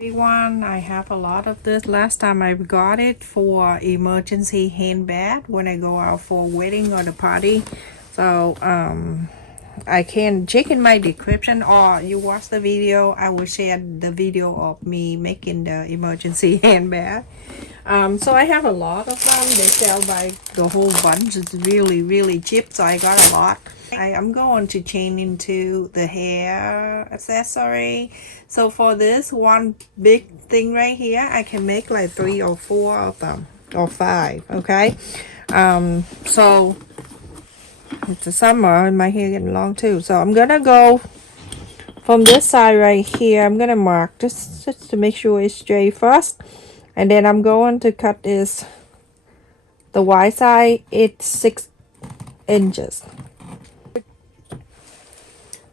Everyone, I have a lot of this. Last time I got it for emergency handbag when I go out for a wedding or the party. So I can check in my description, or you watch the video. I will share the video of me making the emergency handbag. So I have a lot of them. They sell by the whole bunch. It's really cheap, so I got a lot. I am going to change into the hair accessory. So for this one big thing right here, I can make like 3 or 4 of them, or 5. Okay. So it's the summer and my hair getting long too. So I'm gonna go from this side right here. I'm gonna mark just to make sure it's straight first, and then I'm going to cut this. The wide side, it's 6 inches.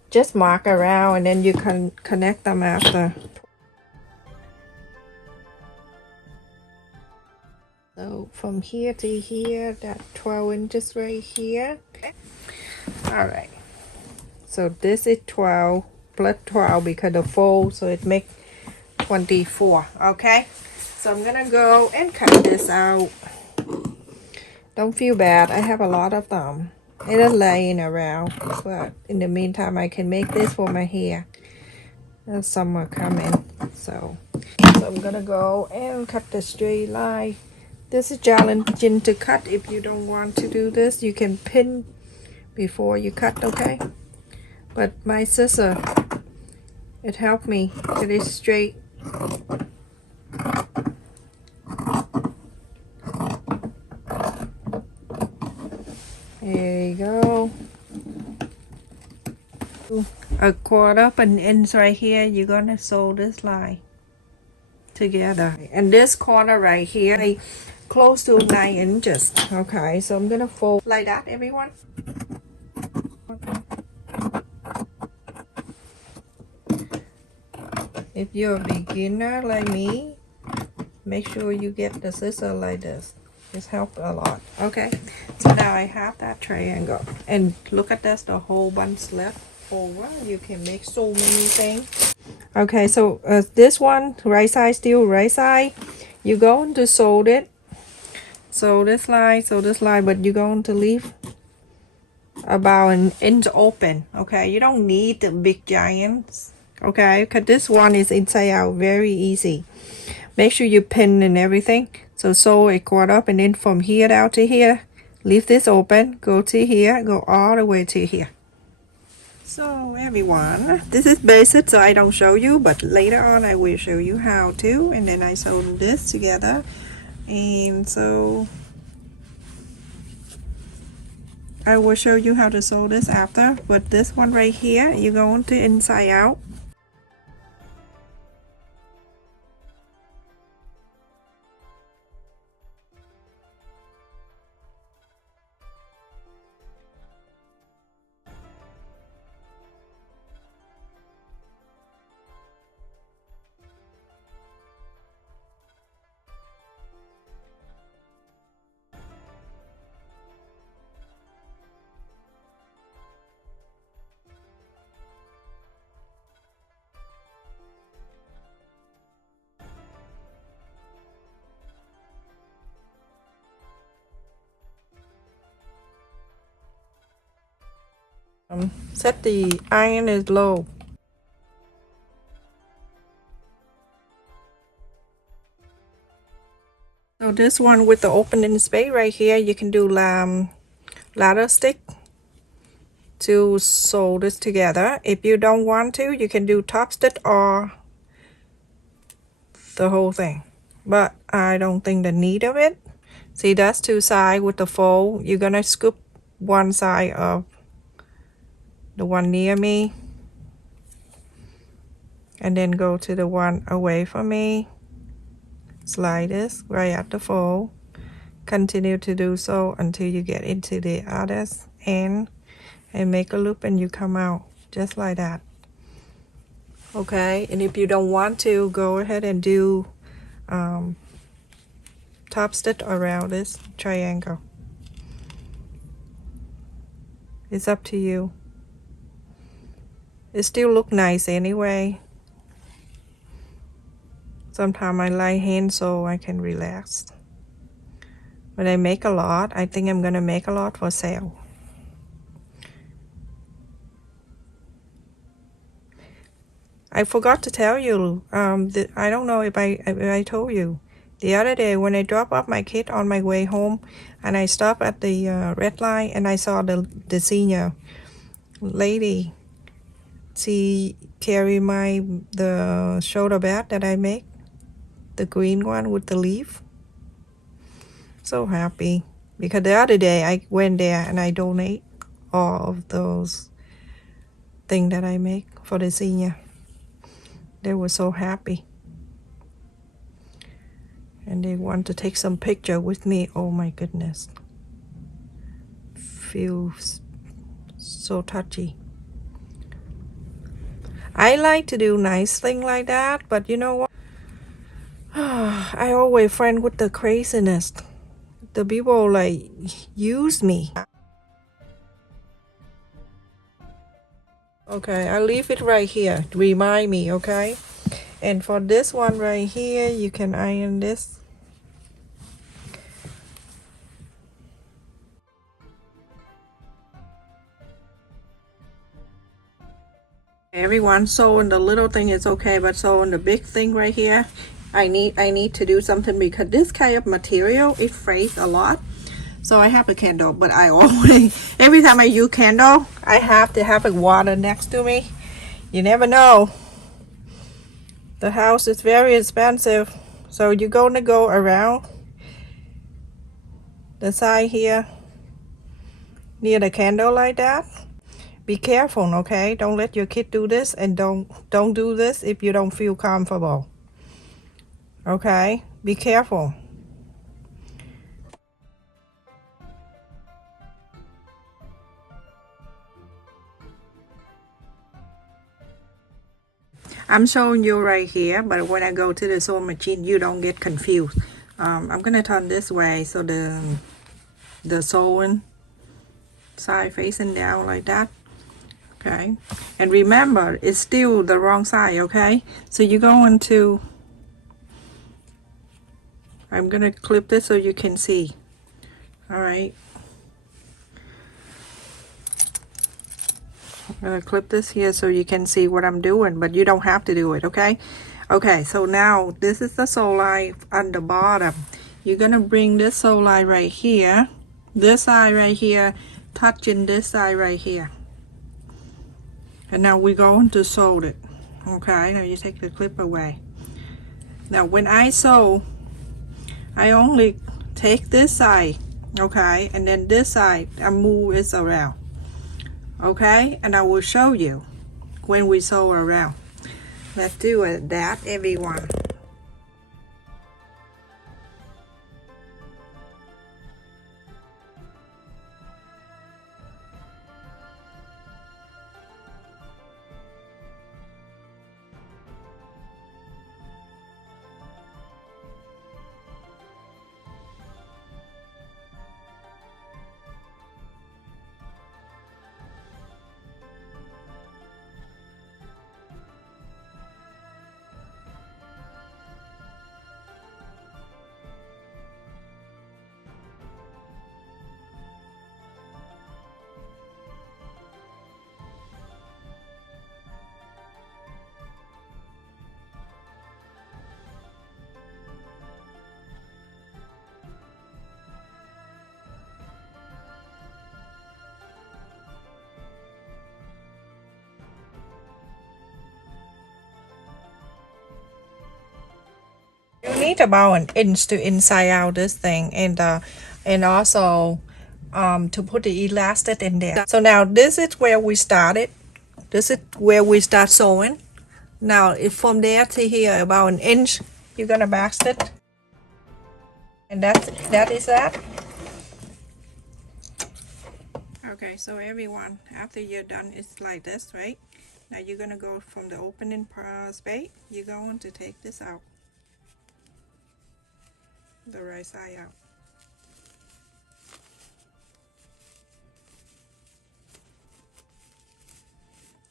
Just mark around and then you can connect them after. So from here to here, that 12 inches right here. Alright, so this is 12 plus 12 because the fold, so it makes 24. Okay, so I'm gonna go and cut this out. Don't feel bad, I have a lot of them. It is laying around, but in the meantime I can make this for my hair. There's summer coming, so I'm gonna go and cut the straight line. This is challenging to cut. If you don't want to do this, you can pin before you cut, okay? But my scissor, it helped me get it straight. There you go. A 1/4 of an inch right here. You're gonna sew this line together, and this corner right here, close to 9 inches. Okay, so I'm gonna fold like that, everyone. If you're a beginner like me, make sure you get the scissor like this. This helps a lot. Okay, so now I have that triangle, and look at this, the whole bunch left over. You can make so many things. Okay, so this one, right side, still right side. You're going to sew it. So this line, but you're going to leave about an inch open. Okay, you don't need the big giants. Okay, because this one is inside out, very easy. Make sure you pin and everything. So sew a 1/4 up, and then from here down to here, leave this open, go to here, go all the way to here. So everyone, this is basic, so I don't show you, but later on I will show you how to. And then I sew this together, and so I will show you how to sew this after. But this one right here, you're going to inside out. Set the iron is low. So this one with the opening space right here, you can do ladder stick to sew this together. If you don't want to, you can do top stitch or the whole thing, but I don't think the need of it. See, that's 2 sides with the fold. You're gonna scoop one side of the one near me, and then go to the one away from me. Slide this right at the fold. Continue to do so until you get into the other end, and make a loop, and you come out just like that. Okay, and if you don't want to, go ahead and do top stitch around this triangle. It's up to you. It still look nice anyway. Sometimes I lie hand so I can relax. But I make a lot. I think I'm gonna make a lot for sale. I forgot to tell you, I don't know if I told you. The other day when I dropped off my kid on my way home and I stopped at the red light and I saw the senior lady. She carried the shoulder bag that I make, the green one with the leaf. So happy because the other day I went there and I donate all of those things that I make for the senior. They were so happy. And they want to take some picture with me. Oh my goodness. Feels so touchy. I like to do nice thing like that, but you know what? I always friend with the craziness. The people like use me. Okay, I leave it right here. Remind me, okay? And for this one right here, you can iron this. Everyone, sewing the little thing is okay, but sewing the big thing right here, I need to do something because this kind of material, it frays a lot. So I have a candle, but I always, every time I use candle, I have to have a water next to me. You never know. The house is very expensive, so you're gonna go around the side here near the candle like that. Be careful, okay? Don't let your kid do this, and don't do this if you don't feel comfortable. Okay? Be careful. I'm showing you right here, but when I go to the sewing machine, you don't get confused. I'm gonna turn this way so the sewing side facing down like that. Okay, and remember, it's still the wrong side. Okay, so you're going to, I'm gonna clip this so you can see. All right, I'm gonna clip this here so you can see what I'm doing, but you don't have to do it. Okay. Okay, so now this is the sew line on the bottom. You're gonna bring this sew line right here, this side right here, touching this side right here. And now we're going to sew it. Okay, now you take the clip away. Now when I sew, I only take this side, okay, and then this side I move it around. Okay, and I will show you when we sew around. Let's do that, everyone. You need about an inch to inside out this thing, and also to put the elastic in there. So now this is where we started. This is where we start sewing. Now if from there to here about an inch, you're gonna backstitch, and that is that. Okay, so everyone, after you're done, it's like this, right? Now you're gonna go from the opening space. You're going to take this out, the right side out.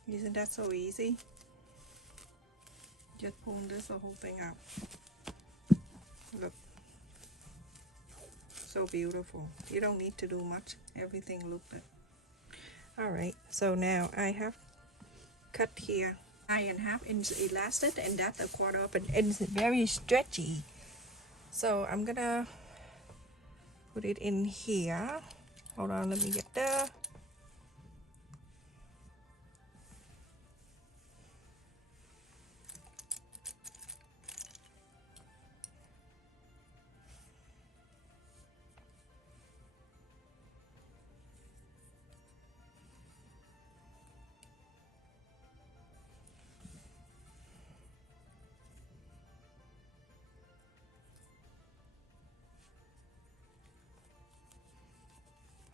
Isn't that so easy? Just pull this the whole thing out. So beautiful. You don't need to do much. Everything looked good. Alright, so now I have cut here 9.5 inch elastic, and that's 1/4 of an inch. Very stretchy. So I'm gonna put it in here. Hold on, let me get there.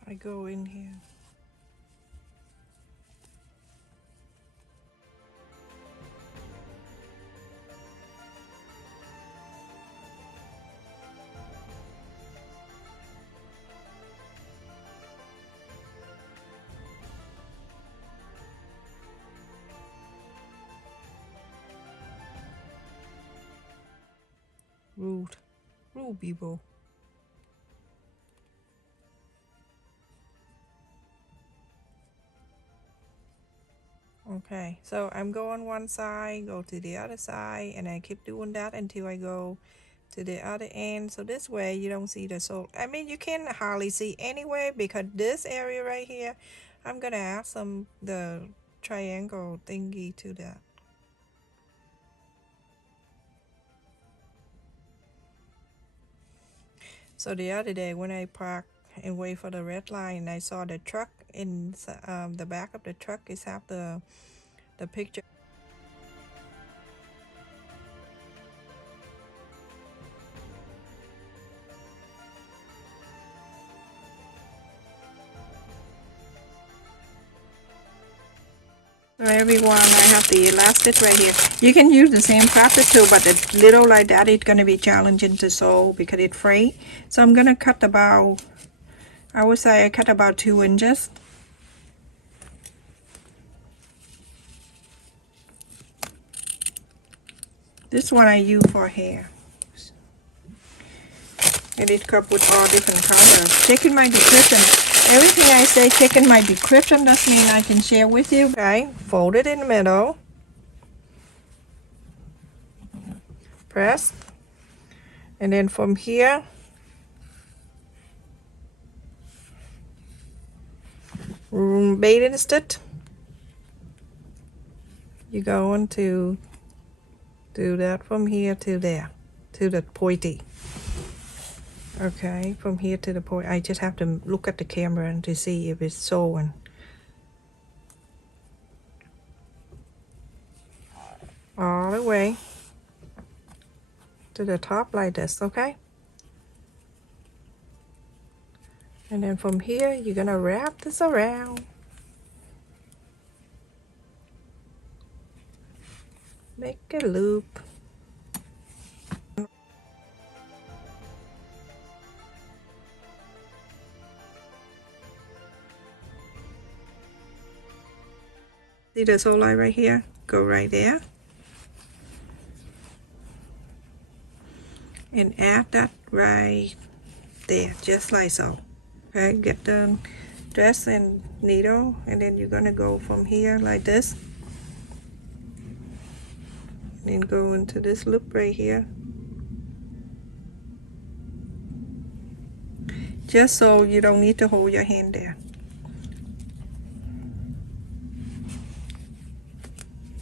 I go in here. Rude people. Okay, so I'm going one side, go to the other side, and I keep doing that until I go to the other end. So this way you don't see the sole. I mean, you can hardly see anyway, because this area right here, I'm gonna add the triangle thingy to that. So the other day when I parked and wait for the red line, I saw the truck in the back of the truck is have the picture. So everyone, I have the elastic right here. You can use the same fabric too, but it's little like that, it's gonna be challenging to sew because it's frayed. So I'm gonna cut about, I would say I cut about 2 inches. This one I use for hair. And it comes with all different colors. Check in my description. Everything I say, check in my description. That means I can share with you. Okay, fold it in the middle. Press. And then from here, baiting stitch. You're going to do that from here to there, to the pointy. Okay, from here to the point. I just have to look at the camera and to see if it's sewing. All the way to the top like this, okay? And then from here, you're gonna wrap this around. Make a loop. See the sole line right here? Go right there. And add that right there, just like so. Okay, get the dress and needle, and then you're gonna go from here like this. And then go into this loop right here. Just so you don't need to hold your hand there.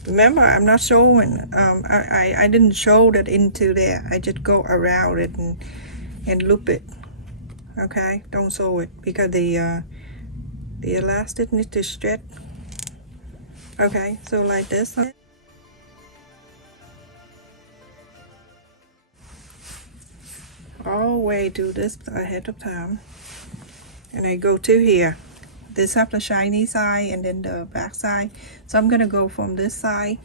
Remember, I'm not showing, I didn't show that into there. I just go around it and loop it. Okay, don't sew it because the elastic needs to stretch. Okay, so like this. Always do this ahead of time. And I go to here. This have the shiny side and then the back side. So I'm gonna go from this side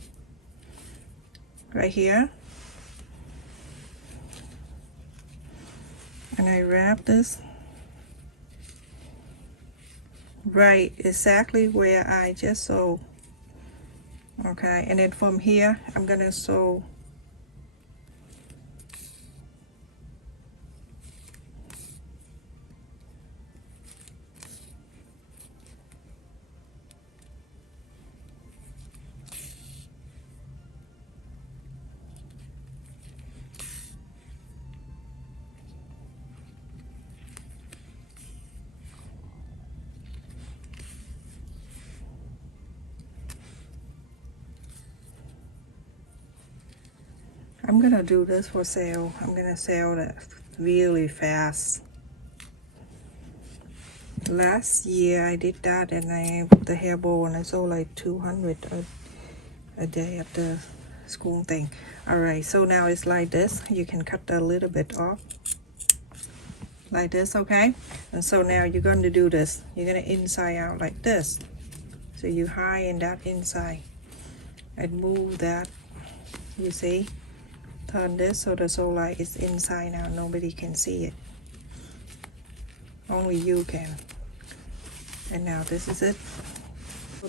right here. And I wrap this right exactly where I just sewed. Okay, and then from here I'm gonna sew I'm gonna do this for sale. I'm gonna sell that really fast. Last year I did that, and the hair bow, and I sold like 200 a day at the school thing. All right, so now it's like this. You can cut a little bit off like this, okay? And so now you're going to do this. You're gonna inside out like this. So you high in that inside and move that. You see? Turn this so the soul light is inside now. Nobody can see it. Only you can. And now this is it.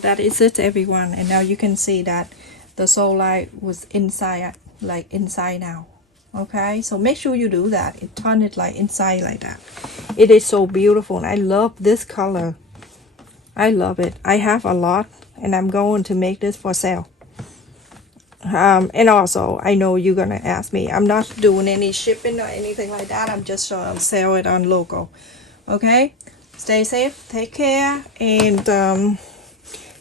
That is it, everyone. And now you can see that the soul light was inside, like inside now. Okay, so make sure you do that. It turn it like inside like that. It is so beautiful, and I love this color. I love it. I have a lot, and I'm going to make this for sale. And also, I know you're gonna ask me. I'm not doing any shipping or anything like that. I'm just gonna sell it on local. Okay, stay safe, take care, and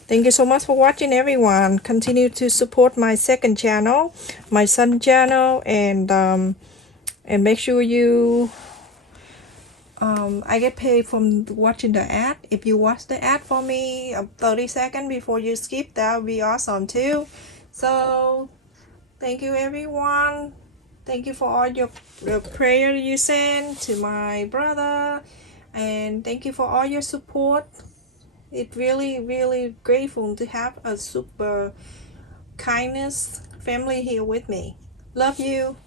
thank you so much for watching, everyone. Continue to support my second channel, my son channel, and make sure you I get paid from watching the ad. If you watch the ad for me 30 seconds before you skip, that would be awesome too. So thank you, everyone. Thank you for all your prayer you send to my brother, and thank you for all your support. It's really grateful to have a super kindness family here with me. Love you.